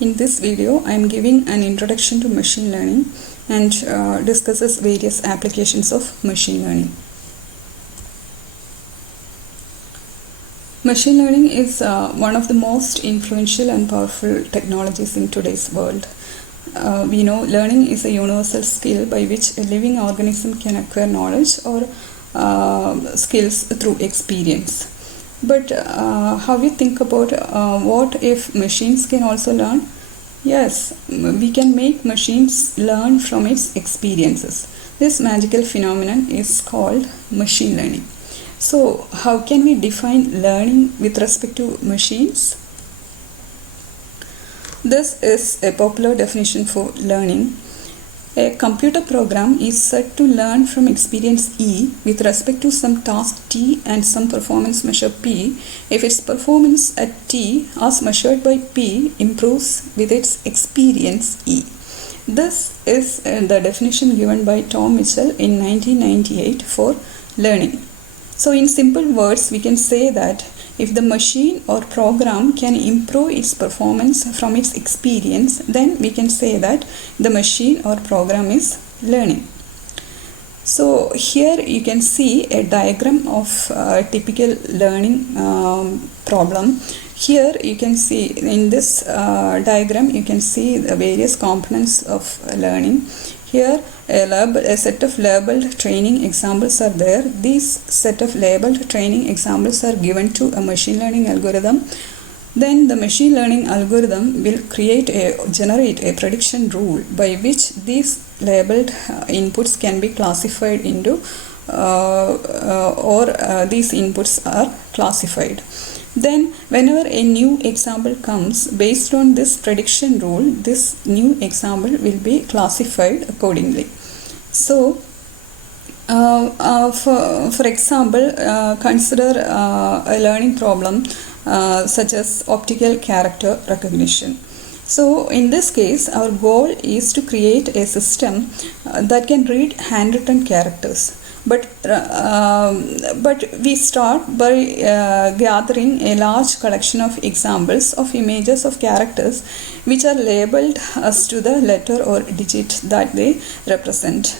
In this video, I am giving an introduction to machine learning and discusses various applications of machine learning. Machine learning is one of the most influential and powerful technologies in today's world. We know learning is a universal skill by which a living organism can acquire knowledge or skills through experience. But how you think about what if machines can also learn? Yes, we can make machines learn from its experiences. This magical phenomenon is called machine learning. So, how can we define learning with respect to machines? This is a popular definition for learning. A computer program is said to learn from experience E with respect to some task T and some performance measure P if its performance at T as measured by P improves with its experience E. This is the definition given by Tom Mitchell in 1998 for learning. So in simple words, we can say that if the machine or program can improve its performance from its experience, then we can say that the machine or program is learning. So here you can see a diagram of a typical learning problem. Here you can see in this diagram you can see the various components of learning. Here a set of labeled training examples are there. These set of labeled training examples are given to a machine learning algorithm. Then the machine learning algorithm will generate a prediction rule by which these labeled inputs can be classified into these inputs are classified. Then whenever a new example comes based on this prediction rule, this new example will be classified accordingly. So for example, consider a learning problem such as optical character recognition. So in this case, our goal is to create a system that can read handwritten characters. But we start by gathering a large collection of examples of images of characters which are labeled as to the letter or digit that they represent.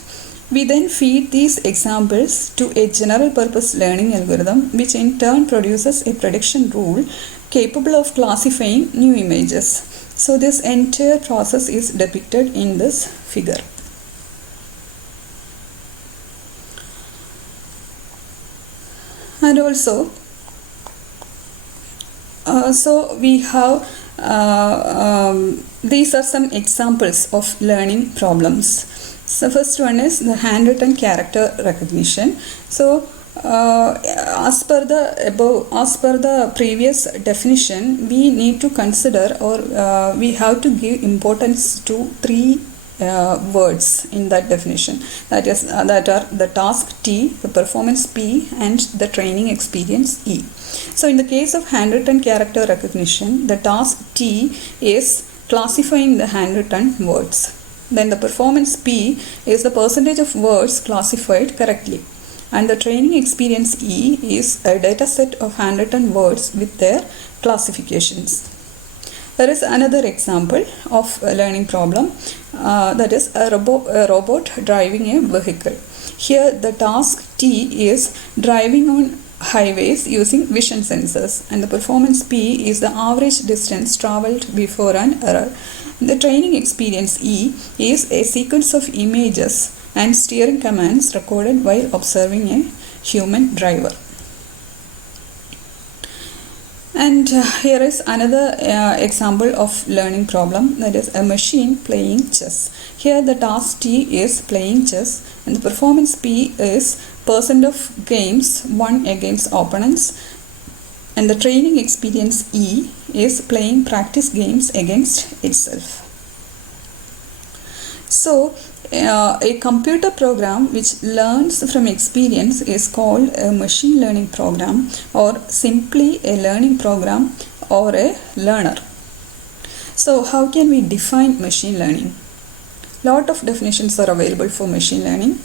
We then feed these examples to a general purpose learning algorithm which in turn produces a prediction rule capable of classifying new images. So this entire process is depicted in this figure. And also, so we have these are some examples of learning problems. So first one is the handwritten character recognition. So as per the previous definition, we need to consider or we have to give importance to three words in that definition, that are the task T, the performance P, and the training experience E. So in the case of handwritten character recognition, the task T is classifying the handwritten words. Then the performance P is the percentage of words classified correctly. And the training experience E is a data set of handwritten words with their classifications. There is another example of a learning problem, that is a robot driving a vehicle. Here the task T is driving on highways using vision sensors, and the performance P is the average distance travelled before an error. The training experience E is a sequence of images and steering commands recorded while observing a human driver. And here is another example of learning problem, that is a machine playing chess. Here the task T is playing chess and the performance P is percent of games won against opponents, and the training experience E is playing practice games against itself. So a computer program which learns from experience is called a machine learning program, or simply a learning program or a learner. So how can we define machine learning? Lot of definitions are available for machine learning.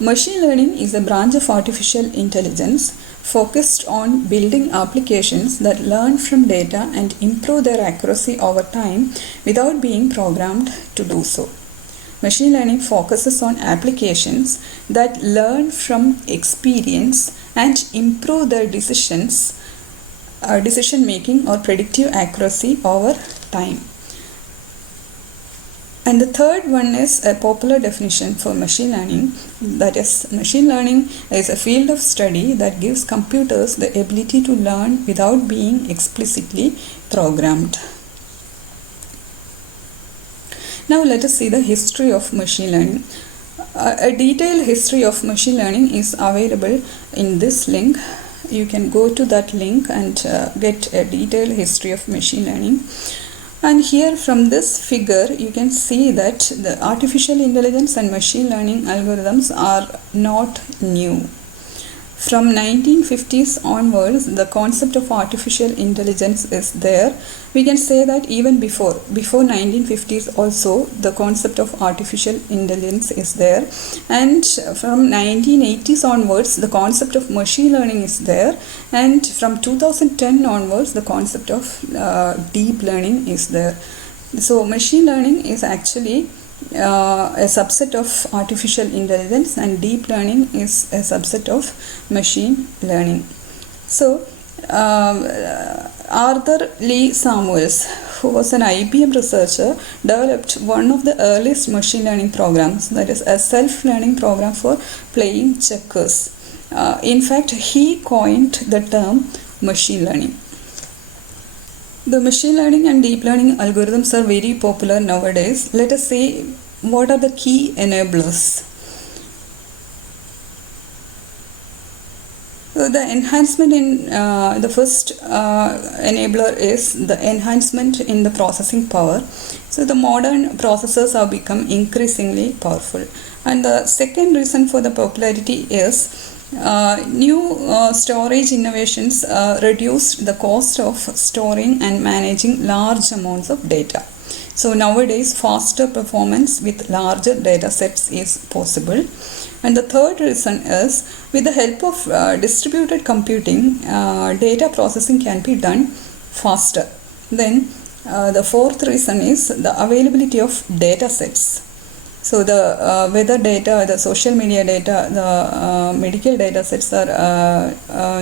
Machine learning is a branch of artificial intelligence focused on building applications that learn from data and improve their accuracy over time without being programmed to do so. Machine learning focuses on applications that learn from experience and improve their decision making or predictive accuracy over time. And the third one is a popular definition for machine learning. That is, machine learning is a field of study that gives computers the ability to learn without being explicitly programmed. Now let us see the history of machine learning. A detailed history of machine learning is available in this link. You can go to that link and get a detailed history of machine learning. And here from this figure you can see that the artificial intelligence and machine learning algorithms are not new. From 1950s onwards, the concept of artificial intelligence is there. We can say that even before 1950s also the concept of artificial intelligence is there, and from 1980s onwards the concept of machine learning is there, and from 2010 onwards the concept of deep learning is there. So machine learning is actually a subset of artificial intelligence, and deep learning is a subset of machine learning. So Arthur Lee Samuels, who was an IBM researcher, developed one of the earliest machine learning programs, that is a self-learning program for playing checkers. In fact, he coined the term machine learning. The machine learning and deep learning algorithms are very popular nowadays. Let us see what are the key enablers. So the enhancement in the first enabler is the enhancement in the processing power. So the modern processors have become increasingly powerful. And the second reason for the popularity is new storage innovations reduced the cost of storing and managing large amounts of data. So nowadays faster performance with larger data sets is possible. And the third reason is, with the help of distributed computing, data processing can be done faster. Then the fourth reason is the availability of data sets. So the weather data, the social media data, the medical data sets are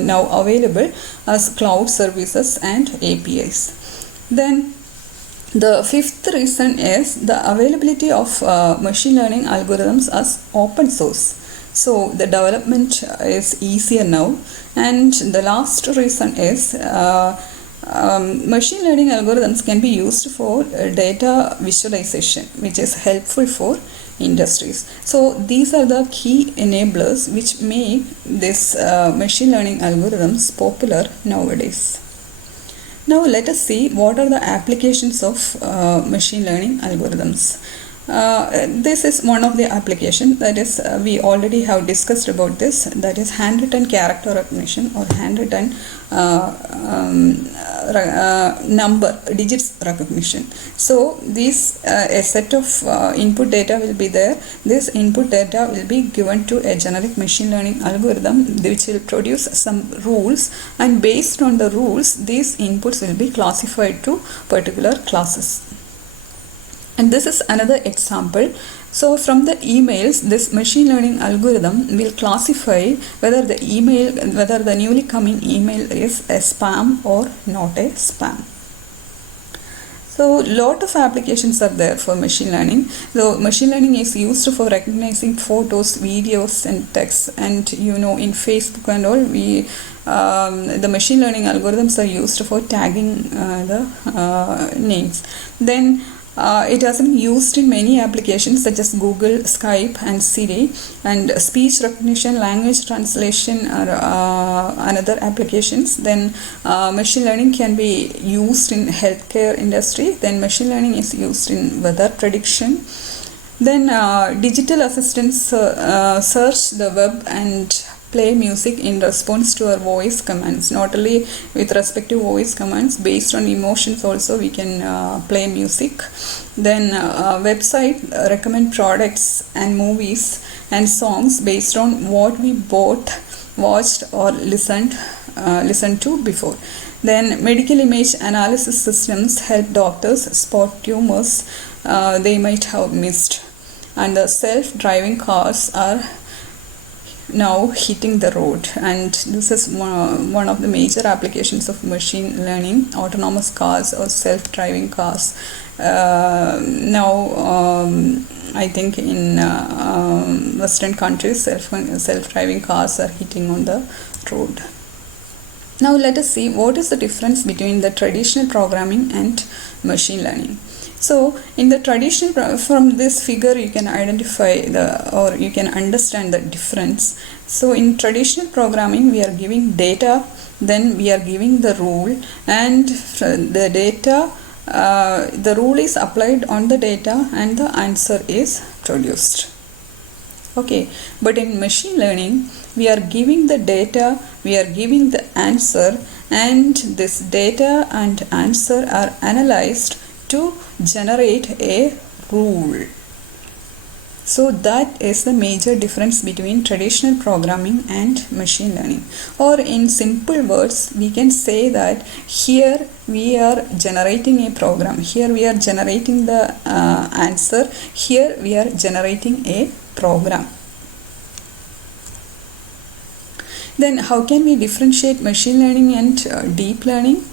now available as cloud services and APIs. Then the fifth reason is the availability of machine learning algorithms as open source. So the development is easier now. And the last reason is machine learning algorithms can be used for data visualization, which is helpful for industries. So these are the key enablers which make this machine learning algorithms popular nowadays. Now let us see what are the applications of machine learning algorithms. This is one of the applications, that is we already have discussed about this, that is handwritten character recognition or handwritten number digits recognition. So this a set of input data will be there. This input data will be given to a generic machine learning algorithm which will produce some rules, and based on the rules these inputs will be classified to particular classes. And this is another example. So from the emails, this machine learning algorithm will classify whether the newly coming email is a spam or not a spam. So lot of applications are there for machine learning. So machine learning is used for recognizing photos, videos and text, and in Facebook and all the machine learning algorithms are used for tagging the names. Then it has been used in many applications such as Google, Skype and Siri, and speech recognition, language translation are another applications. Then machine learning can be used in healthcare industry. Then machine learning is used in weather prediction. Then digital assistants search the web and play music in response to our voice commands. Not only with respect to voice commands, based on emotions also we can play music. Then website recommend products and movies and songs based on what we bought watched or listened to before. Then medical image analysis systems help doctors spot tumors they might have missed. And the self-driving cars are now hitting the road, and this is one of the major applications of machine learning, autonomous cars or self-driving cars. Now I think in Western countries, self-driving cars are hitting on the road. Now let us see what is the difference between the traditional programming and machine learning. So in the traditional, from this figure you can identify or you can understand the difference. So in traditional programming we are giving data, then we are giving the rule, and the data, the rule is applied on the data and the answer is produced. Okay, but in machine learning we are giving the data, we are giving the answer, and this data and answer are analyzed to generate a rule. So that is the major difference between traditional programming and machine learning. Or in simple words, we can say that here we are generating a program, here we are generating the answer, here we are generating a program. Then how can we differentiate machine learning and deep learning?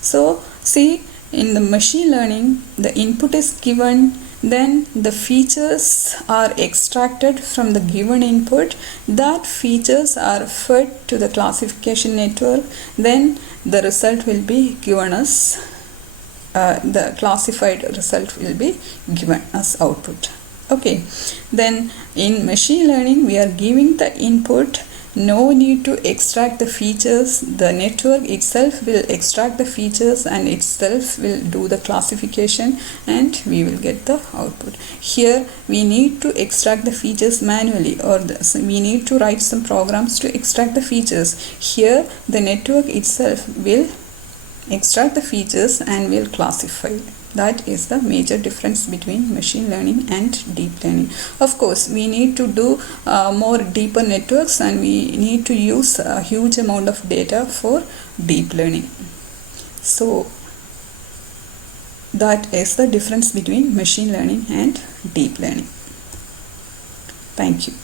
So see, in the machine learning, the input is given, then the features are extracted from the given input, that features are fed to the classification network, then the result will be given as the classified result will be given as output. Okay, then in machine learning we are giving the input, no need to extract the features, the network itself will extract the features and itself will do the classification and we will get the output. Here we need to extract the features manually, or we need to write some programs to extract the features. Here the network itself will extract the features and will classify. That is the major difference between machine learning and deep learning. Of course, we need to do more deeper networks, and we need to use a huge amount of data for deep learning. So that is the difference between machine learning and deep learning. Thank you.